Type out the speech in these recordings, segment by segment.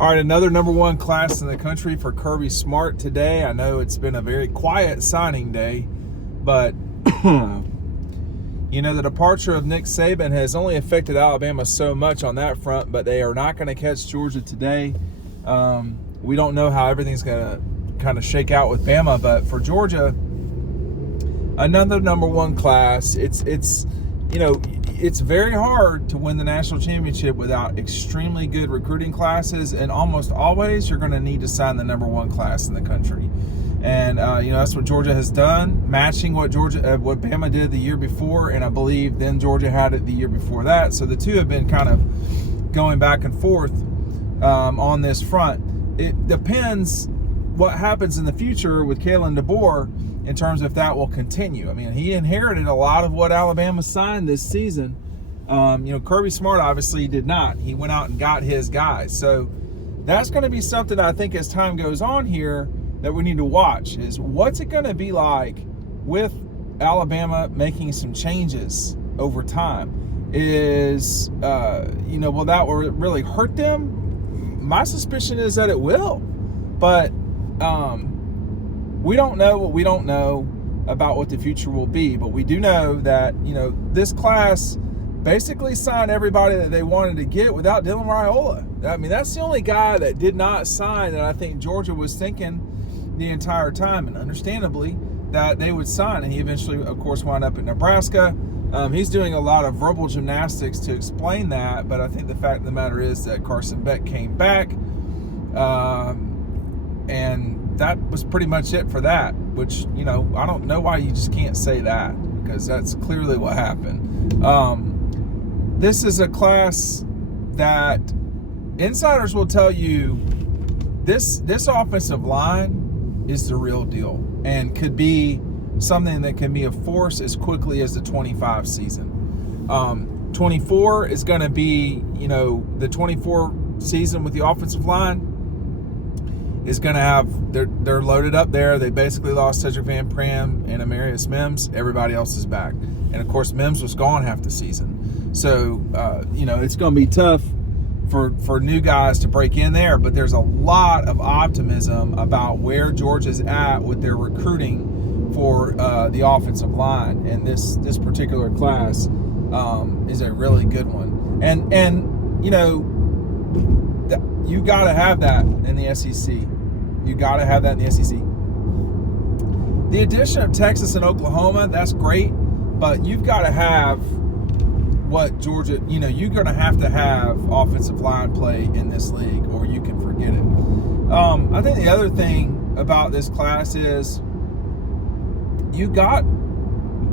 All right, another number one class in the country for Kirby Smart today. I know it's been a very quiet signing day, but you know, the departure of Nick Saban has only affected Alabama so much on that front, but they are not going to catch Georgia today. We don't know how everything's going to kind of shake out with Bama, but for Georgia, another number one class. It's you know, it's very hard to win the national championship without extremely good recruiting classes, and almost always you're going to need to sign the number one class in the country. And you know, that's what Georgia has done, matching what what Bama did the year before, and I believe then Georgia had it the year before that. So the two have been kind of going back and forth on this front. It depends what happens in the future with Kalen DeBoer in terms of if that will continue. I mean, he inherited a lot of what Alabama signed this season. You know, Kirby Smart obviously did not. He went out and got his guys. So that's going to be something I think as time goes on here that we need to watch, is what's it going to be like with Alabama making some changes over time. Is, you know, will that really hurt them? My suspicion is that it will. But we don't know what we don't know about what the future will be, but we do know that, you know, this class basically signed everybody that they wanted to get without Dylan Raiola. I mean, that's the only guy that did not sign that I think Georgia was thinking the entire time, and understandably, that they would sign. And he eventually, of course, wound up at Nebraska. He's doing a lot of verbal gymnastics to explain that, but I think the fact of the matter is that Carson Beck came back, and that was pretty much it for that, which, you know, I don't know why you just can't say that, because that's clearly what happened. This is a class that insiders will tell you this offensive line is the real deal and could be something that can be a force as quickly as the 25 season. 24 is going to be, you know, the 24 season with the offensive line is going to have, they're loaded up there. They basically lost Cedric Van Pram and Amarius Mims. Everybody else is back. And, of course, Mims was gone half the season. So, you know, it's going to be tough for new guys to break in there. But there's a lot of optimism about where Georgia's at with their recruiting for the offensive line. And this particular class is a really good one. And you know, you got to have that in the SEC. You got to have that in the SEC. The addition of Texas and Oklahoma, that's great, but you've got to have what Georgia, you know, you're going to have offensive line play in this league, or you can forget it. I think the other thing about this class is you got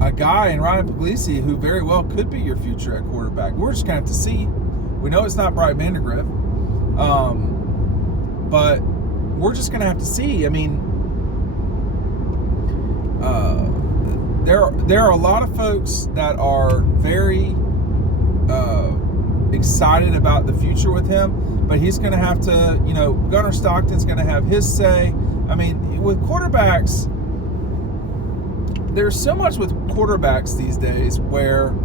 a guy in Ryan Puglisi who very well could be your future at quarterback. We're just going to have to see. We know it's not Bryce Vandegrift. But we're just going to have to see. I mean, there are a lot of folks that are very excited about the future with him, but he's going to have to, you know, Gunnar Stockton's going to have his say. I mean, with quarterbacks, there's so much with quarterbacks these days where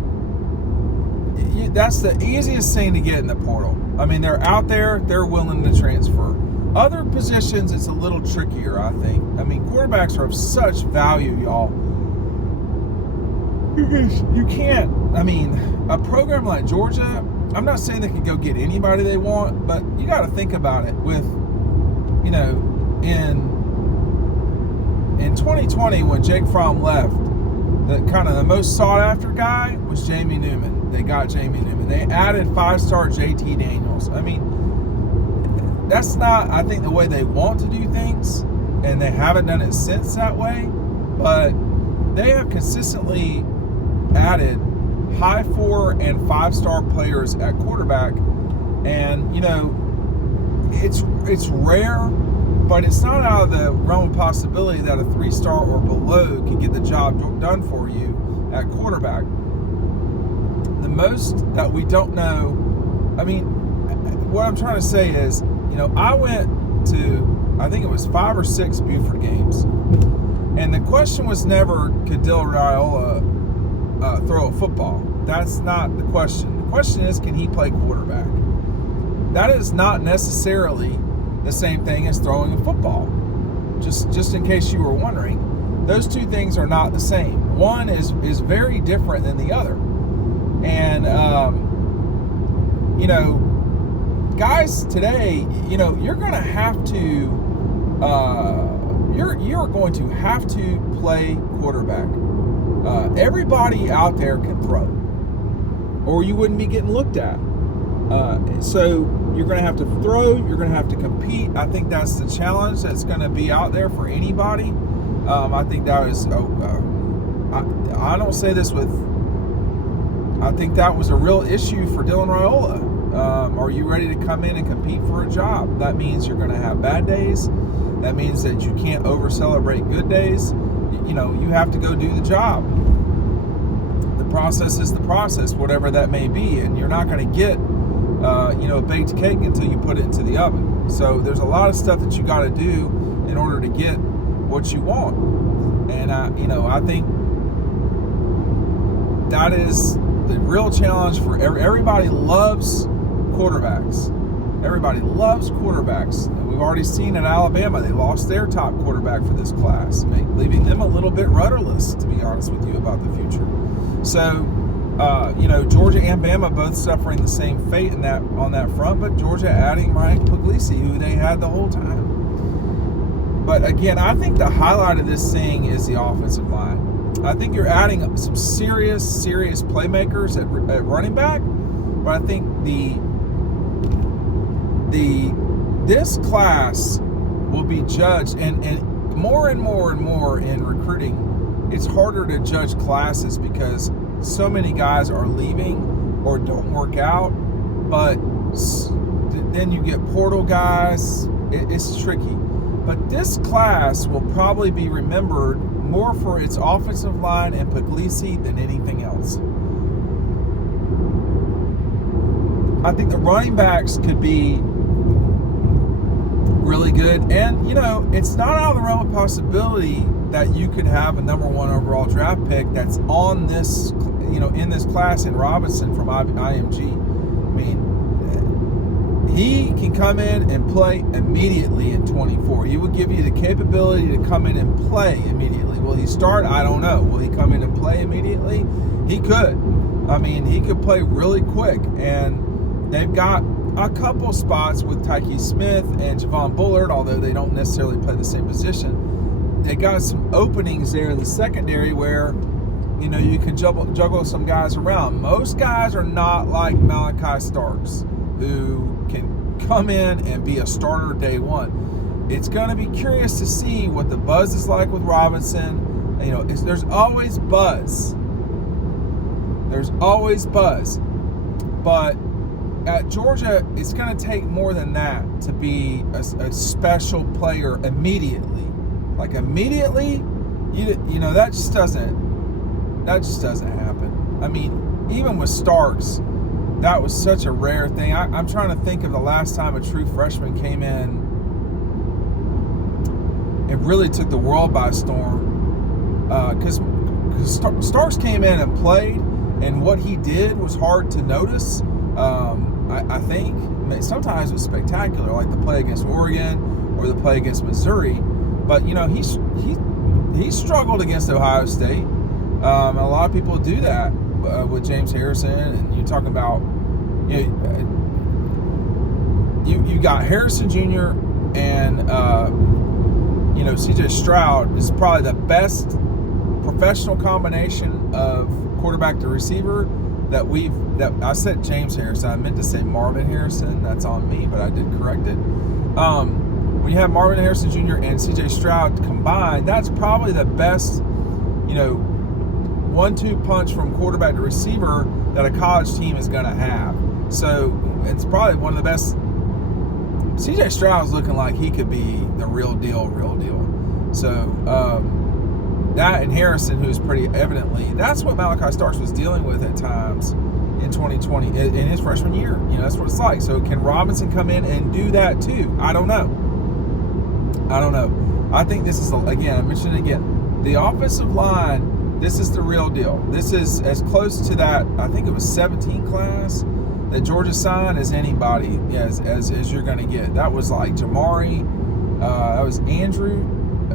that's the easiest thing to get in the portal. I mean, they're out there, they're willing to transfer. Other positions, it's a little trickier, I think. I mean, quarterbacks are of such value, y'all. You can't, I mean, a program like Georgia, I'm not saying they can go get anybody they want, but you got to think about it with, you know, in 2020 when Jake Fromm left, the most sought after guy was Jamie Newman. They got Jamie Newman. They added 5-star JT Daniels. I mean, that's not, I think, the way they want to do things, and they haven't done it since that way, but they have consistently added high 4 and 5-star players at quarterback, and, you know, it's rare, but it's not out of the realm of possibility that a 3-star or below can get the job done for you at quarterback. The most that we don't know, I mean, what I'm trying to say is, you know, I went to, I think it was 5 or 6 Buford games, and the question was never, could Dylan Raiola throw a football? That's not the question. The question is, can he play quarterback? that is not necessarily the same thing as throwing a football. Just in case you were wondering, those two things are not the same. One is very different than the other. And, guys today, you're going to have to, you're going to have to play quarterback. Everybody out there can throw, or you wouldn't be getting looked at. So you're going to have to throw. You're going to have to compete. I think that's the challenge that's going to be out there for anybody. I think that is. I don't say this with. I think that was a real issue for Dylan Raiola. Are you ready to come in and compete for a job? That means you're going to have bad days. That means that you can't over-celebrate good days. You have to go do the job. The process is the process, whatever that may be, and you're not going to get, a baked cake until you put it into the oven. So there's a lot of stuff that you got to do in order to get what you want. And I think that is the real challenge for everybody. Loves quarterbacks. Everybody loves quarterbacks. And we've already seen at Alabama, they lost their top quarterback for this class, leaving them a little bit rudderless, to be honest with you, about the future. So, Georgia and Bama both suffering the same fate on that front, but Georgia adding Mike Puglisi, who they had the whole time. But again, I think the highlight of this thing is the offensive line. I think you're adding some serious playmakers at running back, but I think this class will be judged, and more in recruiting, it's harder to judge classes because so many guys are leaving or don't work out, but then you get portal guys. It's tricky. But this class will probably be remembered more for its offensive line and Puglisi than anything else. I think the running backs could be really good. And, it's not out of the realm of possibility that you could have a number 1 overall draft pick that's on this, in this class in Robinson from IMG. I mean, he can come in and play immediately in 24. He would give you the capability to come in and play immediately. Will he start? I don't know. Will he come in and play immediately? He could. I mean, he could play really quick. And they've got a couple spots with Tyke Smith and Javon Bullard, although they don't necessarily play the same position. They got some openings there in the secondary where, you can juggle some guys around. Most guys are not like Malachi Starks, who can come in and be a starter day one. It's going to be curious to see what the buzz is like with Robinson. There's always buzz. There's always buzz. But at Georgia, it's going to take more than that to be a special player immediately. Like immediately, that just doesn't happen. I mean, even with Starks, that was such a rare thing. I'm trying to think of the last time a true freshman came in and really took the world by storm. Because Starks came in and played, and what he did was hard to notice. I think sometimes it was spectacular, like the play against Oregon or the play against Missouri. But he struggled against Ohio State. A lot of people do that with James Harrison, and you're talking about you got Harrison Jr. and CJ Stroud is probably the best professional combination of quarterback to receiver that I said James Harrison. I meant to say Marvin Harrison. That's on me, but I did correct it. When you have Marvin Harrison Jr. and CJ Stroud combined, that's probably the best, 1-2 punch from quarterback to receiver that a college team is going to have. So it's probably one of the best. CJ Stroud's looking like he could be the real deal. So that and Harrison, who's pretty evidently, that's what Malachi Starks was dealing with at times in 2020, in his freshman year. That's what it's like. So can Robinson come in and do that too? I don't know. I think this is, again, I mentioned it again, the offensive line, this is the real deal. This is as close to that, I think it was 17 class that Georgia signed as anybody as you're going to get. That was like Jamari, that was Andrew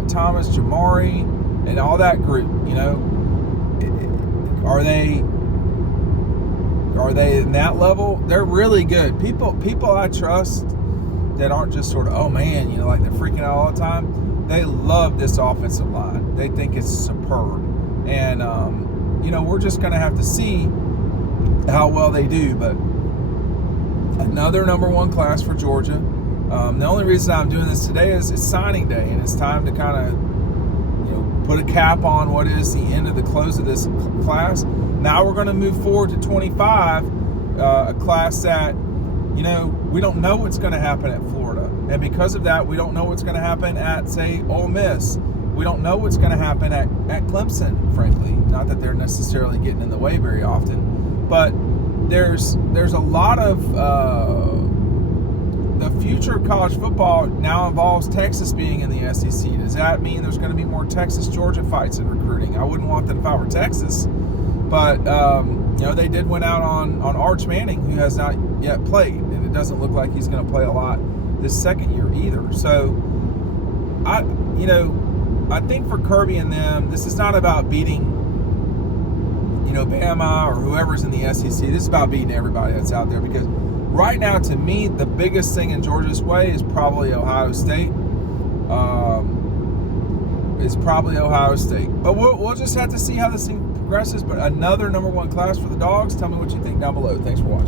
Thomas, Jamari, and all that group. You know, are they in that level? They're really good. People I trust that aren't just sort of, oh man, you know, like they're freaking out all the time. They love this offensive line. They think it's superb. And, you know, we're just going to have to see how well they do. But another number one class for Georgia. The only reason I'm doing this today is it's signing day, and it's time to kind of, you know, put a cap on what is the end of the close of this class. Now we're going to move forward to 25, a class that, you know, we don't know what's going to happen at Florida. And because of that, we don't know what's going to happen at, say, Ole Miss. We don't know what's going to happen at Clemson, frankly. Not that they're necessarily getting in the way very often. But there's a lot of the future of college football now involves Texas being in the SEC. Does that mean there's going to be more Texas-Georgia fights in recruiting? I wouldn't want that if I were Texas. But, you know, they did win out on Arch Manning, who has not yet played. And it doesn't look like he's going to play a lot this second year either. So, I think for Kirby and them, this is not about beating, you know, Bama or whoever's in the SEC. This is about beating everybody that's out there. Because right now, to me, the biggest thing in Georgia's way is probably Ohio State. But we'll just have to see how this thing progresses. But another number one class for the Dogs. Tell me what you think down below. Thanks for watching.